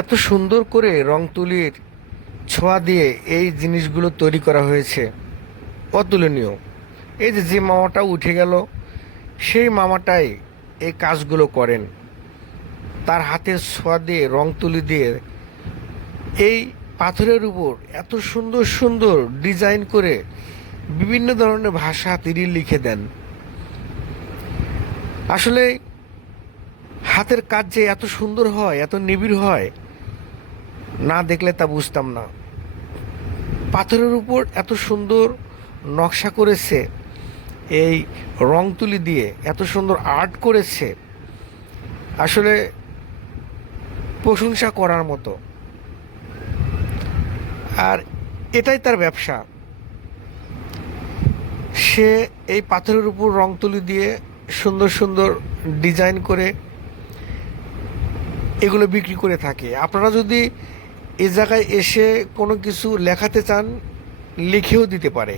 এত সুন্দর করে রং তুলির ছোঁয়া দিয়ে এই জিনিসগুলো তৈরি করা হয়েছে, অতুলনীয়। এই যে যে মামাটা উঠে গেল, সেই মামাটাই এই কাজগুলো করেন। তার হাতের ছোঁয়া দিয়ে রং তুলি দিয়ে এই পাথরের উপর এত সুন্দর সুন্দর ডিজাইন করে বিভিন্ন ধরনের ভাষা তিনি লিখে দেন। আসলে হাতের কাজ যে এত সুন্দর হয়, এত নিবিড় হয়, না দেখলে তা বুঝতাম না। পাথরের উপর এত সুন্দর নকশা করেছে, এই রং তুলি দিয়ে এত সুন্দর আর্ট করেছে, আসলে প্রশংসা করার মতো। আর এটাই তার ব্যবসা। সে এই পাথরের উপর রং তুলি দিয়ে সুন্দর সুন্দর ডিজাইন করে এগুলো বিক্রি করে থাকে। আপনারা যদি এ জায়গায় এসে কোনো কিছু লেখাতে চান, লিখেও দিতে পারে।